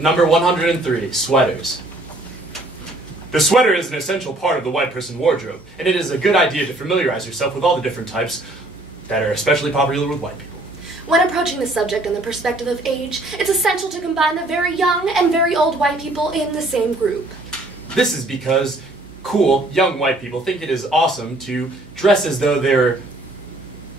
Number 103, sweaters. The sweater is an essential part of the white person wardrobe, and it is a good idea to familiarize yourself with all the different types that are especially popular with white people. When approaching the subject in the perspective of age, it's essential to combine the very young and very old white people in the same group. This is because cool, young white people think it is awesome to dress as though they're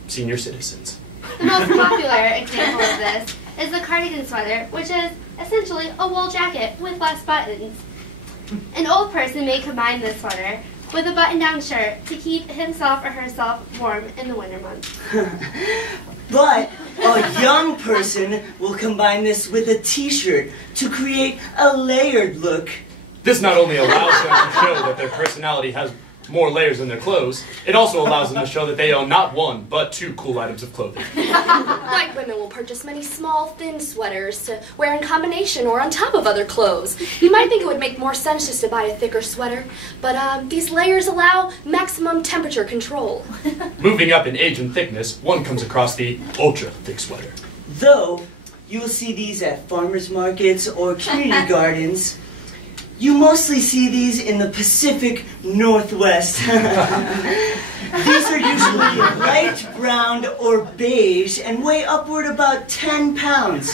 senior citizens. The most popular example of this is the cardigan sweater, which is essentially a wool jacket with less buttons. An old person may combine this sweater with a button-down shirt to keep himself or herself warm in the winter months. But a young person will combine this with a t-shirt to create a layered look. This not only allows them to show that their personality has more layers in their clothes, it also allows them to show that they own not one, but two cool items of clothing. White women will purchase many small, thin sweaters to wear in combination or on top of other clothes. You might think it would make more sense just to buy a thicker sweater, but these layers allow maximum temperature control. Moving up in age and thickness, one comes across the ultra-thick sweater. Though you will see these at farmers markets or community gardens, you mostly see these in the Pacific Northwest. These are usually light brown or beige and weigh upward about 10 pounds.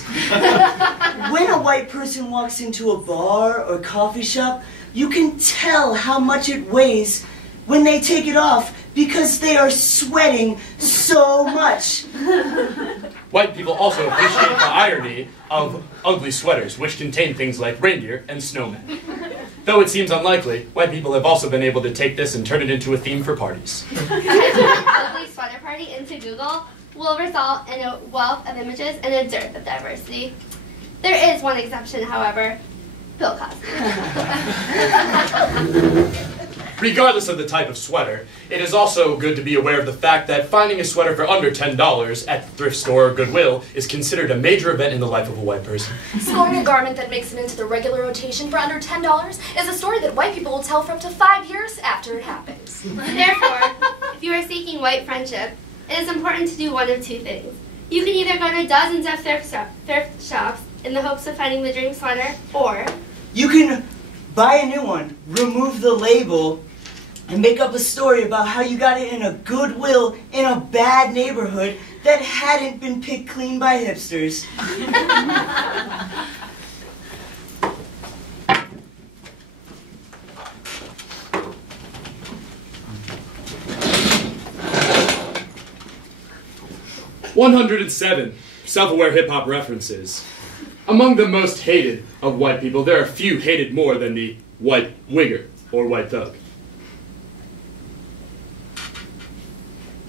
When a white person walks into a bar or coffee shop, you can tell how much it weighs when they take it off because they are sweating so much. White people also appreciate the irony of ugly sweaters, which contain things like reindeer and snowmen. Though it seems unlikely, white people have also been able to take this and turn it into a theme for parties. Typing ugly sweater party into Google will result in a wealth of images and a dearth of diversity. There is one exception, however, Bill Cosby. Regardless of the type of sweater, it is also good to be aware of the fact that finding a sweater for under $10 at the thrift store or Goodwill is considered a major event in the life of a white person. Scoring a garment that makes it into the regular rotation for under $10 is a story that white people will tell for up to 5 years after it happens. Therefore, if you are seeking white friendship, it is important to do one of two things. You can either go to dozens of thrift shops in the hopes of finding the dream sweater, or you can buy a new one, remove the label, and make up a story about how you got it in a Goodwill in a bad neighborhood that hadn't been picked clean by hipsters. "107 self-aware hip-hop references. Among the most hated of white people, there are few hated more than the white wigger or white thug.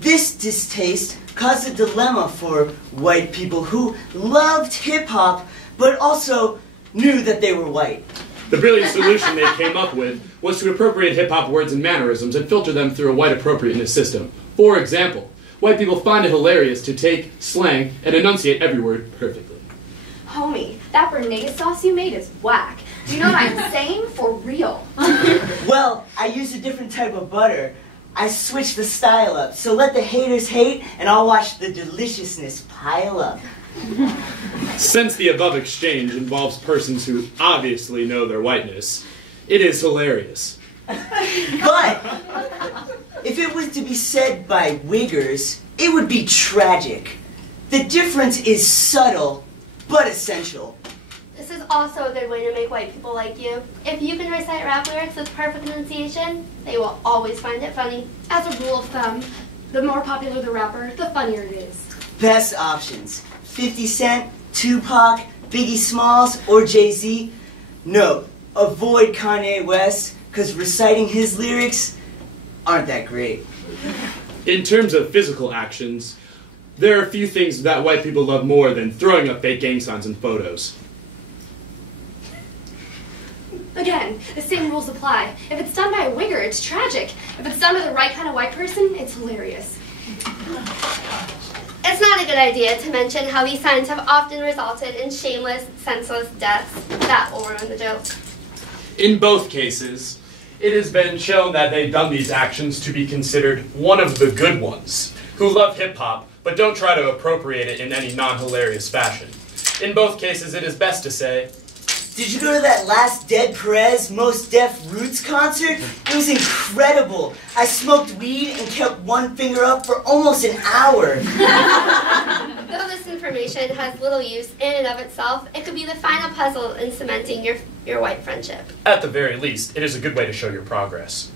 This distaste caused a dilemma for white people who loved hip-hop, but also knew that they were white. The brilliant solution they came up with was to appropriate hip-hop words and mannerisms and filter them through a white appropriateness system. For example, white people find it hilarious to take slang and enunciate every word perfectly. Homie, that béarnaise sauce you made is whack. Do you know what I'm saying? For real. Well, I used a different type of butter. I switched the style up, so let the haters hate, and I'll watch the deliciousness pile up. Since the above exchange involves persons who obviously know their whiteness, it is hilarious. But if it was to be said by wiggers, it would be tragic. The difference is subtle, but essential. this is also a good way to make white people like you. If you can recite rap lyrics with perfect enunciation, they will always find it funny. As a rule of thumb, the more popular the rapper, the funnier it is. Best options: 50 Cent, Tupac, Biggie Smalls, or Jay-Z. Note, avoid Kanye West, because reciting his lyrics aren't that great. In terms of physical actions, there are a few things that white people love more than throwing up fake gang signs and photos. Again, the same rules apply. If it's done by a wigger, it's tragic. If it's done by the right kind of white person, it's hilarious. It's not a good idea to mention how these signs have often resulted in shameless, senseless deaths. That will ruin the joke. In both cases, it has been shown that they've done these actions to be considered one of the good ones, who love hip-hop, but don't try to appropriate it in any non-hilarious fashion. In both cases, it is best to say, Did you go to that last Dead Perez Most Def Roots concert? It was incredible. I smoked weed and kept one finger up for almost an hour. Though this information has little use in and of itself, it could be the final puzzle in cementing your white friendship. At the very least, it is a good way to show your progress.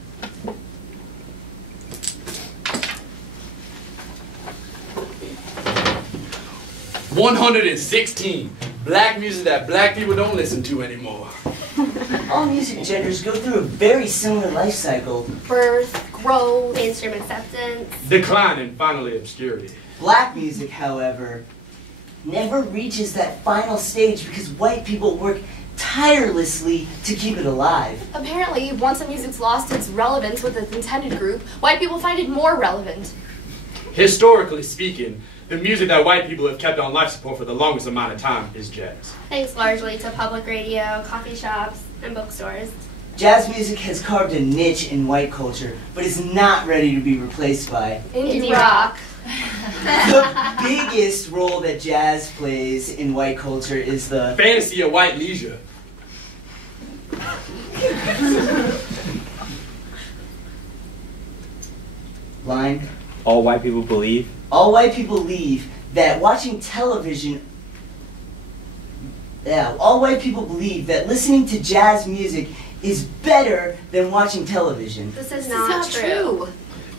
"116. Black music that black people don't listen to anymore." All music genders go through a very similar life cycle. Birth, growth, Mainstream acceptance. Decline and finally obscurity. Black music, however, never reaches that final stage because white people work tirelessly to keep it alive. Apparently, once a music's lost its relevance with its intended group, white people find it more relevant. Historically speaking, the music that white people have kept on life support for the longest amount of time is jazz. Thanks largely to public radio, coffee shops, and bookstores. Jazz music has carved a niche in white culture, but is not ready to be replaced by Indie rock. the biggest role that jazz plays in white culture is the Fantasy of white leisure. line. All white people believe. All white people believe that watching television. All white people believe that listening to jazz music is better than watching television. This is not true.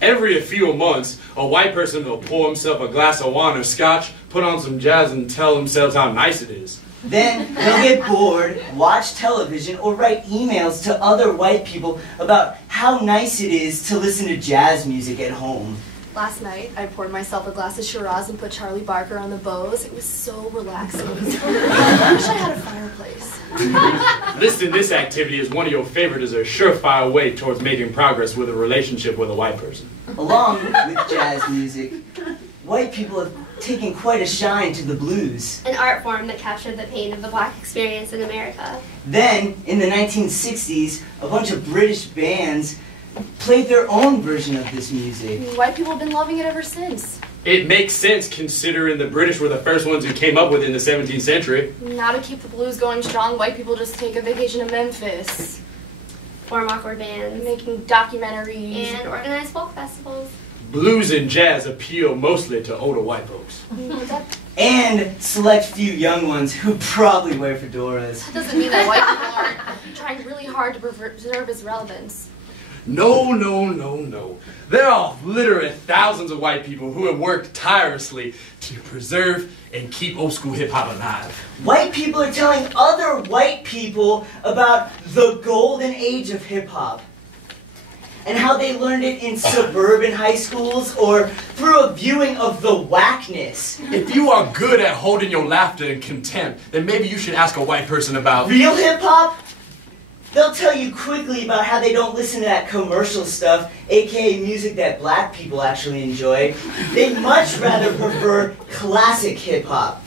Every few months, a white person will pour himself a glass of wine or scotch, put on some jazz, and tell themselves how nice it is. Then they'll get bored, watch television, or write emails to other white people about how nice it is to listen to jazz music at home. Last night, I poured myself a glass of Shiraz and put Charlie Barker on the bows. It was so relaxing. I wish I had a fireplace. Listing this activity as one of your favorites is a surefire way towards making progress with a relationship with a white person. Along with jazz music, white people have taken quite a shine to the blues. An art form that captured the pain of the black experience in America. Then, in the 1960s, a bunch of British bands played their own version of this music. White people have been loving it ever since. It makes sense considering the British were the first ones who came up with it in the 17th century. Now to keep the blues going strong, white people just take a vacation to Memphis. Form awkward bands. Making documentaries. And organize folk festivals. Blues and jazz appeal mostly to older white folks. And select few young ones who probably wear fedoras. That doesn't mean that white people aren't trying really hard to preserve its relevance. No. There are literally thousands of white people who have worked tirelessly to preserve and keep old school hip hop alive. White people are telling other white people about the golden age of hip hop and how they learned it in suburban high schools or through a viewing of the whackness. If you are good at holding your laughter in contempt, then maybe you should ask a white person about real hip hop. They'll tell you quickly about how they don't listen to that commercial stuff, aka music that black people actually enjoy. They'd much rather prefer classic hip-hop.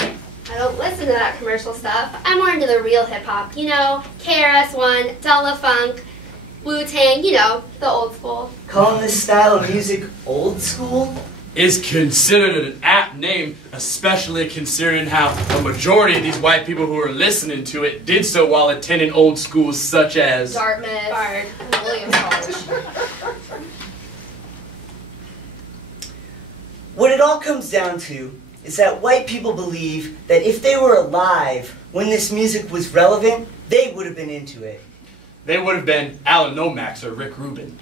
I don't listen to that commercial stuff. I'm more into the real hip-hop. You know, KRS-One, Della Funk, Wu-Tang, you know, the old school. Calling this style of music old school? is considered an apt name, especially considering how a majority of these white people who are listening to it did so while attending old schools such as Dartmouth, Bard, and Williams College. What it all comes down to is that white people believe that if they were alive when this music was relevant, they would have been into it. they would have been Alan Lomax or Rick Rubin.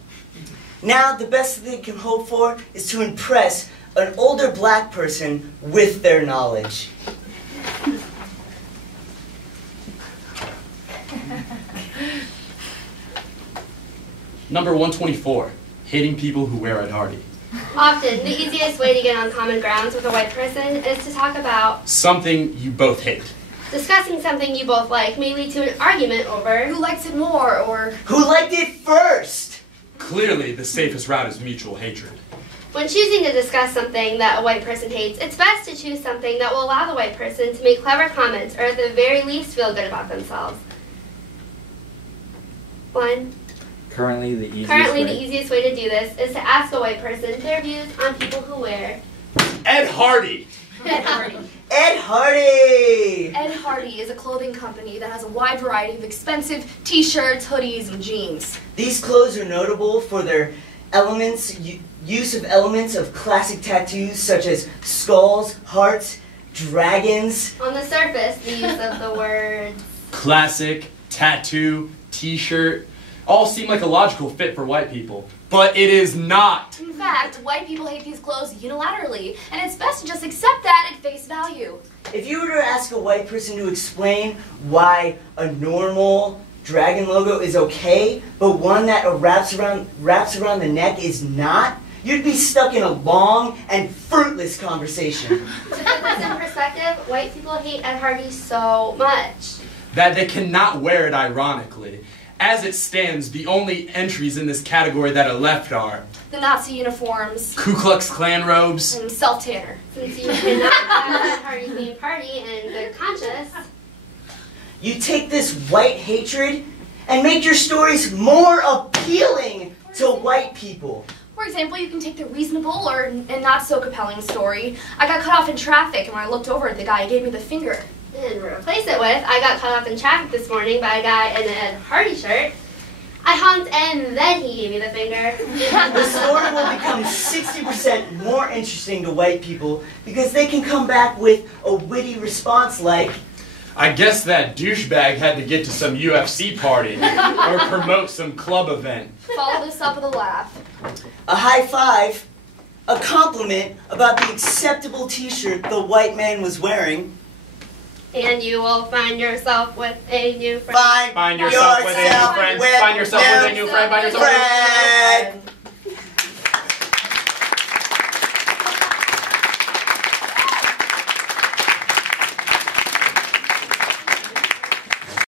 Now, the best they can hope for is to impress an older black person with their knowledge. Number 124, hating people who wear Ed Hardy. Often, the easiest way to get on common grounds with a white person is to talk about Something you both hate. discussing something you both like may lead to an argument over Who likes it more, or Who liked it first? Clearly, the safest route is mutual hatred. when choosing to discuss something that a white person hates, it's best to choose something that will allow the white person to make clever comments or at the very least feel good about themselves. One. Currently, the easiest way to do this is to ask a white person their views on people who wear Ed Hardy! Ed Hardy. Ed Hardy! Ed Hardy is a clothing company that has a wide variety of expensive t-shirts, hoodies, and jeans. These clothes are notable for their use of elements of classic tattoos such as skulls, hearts, dragons. On the surface, the use of the words classic, tattoo, t-shirt, all seem like a logical fit for white people. But it is not. In fact, white people hate these clothes unilaterally, and it's best to just accept that at face value. If you were to ask a white person to explain why a normal dragon logo is okay, but one that wraps around the neck is not, you'd be stuck in a long and fruitless conversation. To put this in perspective, white people hate Ed Hardy so much that they cannot wear it ironically. As it stands, the only entries in this category that are left are the Nazi uniforms, Ku Klux Klan robes, and self-tanner. Since you cannot have Ed Hardy's main party in good conscience, you take this white hatred and make your stories more appealing to white people. For example, you can take the reasonable or not so compelling story. I got cut off in traffic, and when I looked over at the guy, he gave me the finger. and replace it with, I got cut off in traffic this morning by a guy in an Ed Hardy shirt. I honked and then he gave me the finger. The story will become 60% more interesting to white people because they can come back with a witty response like, I guess that douchebag had to get to some UFC party or promote some club event. Follow this up with a laugh. a high five, a compliment about the acceptable t-shirt the white man was wearing. And you will find yourself with a new friend. Find yourself with a new friend. Find yourself with a new friend. Find yourself with a new friend.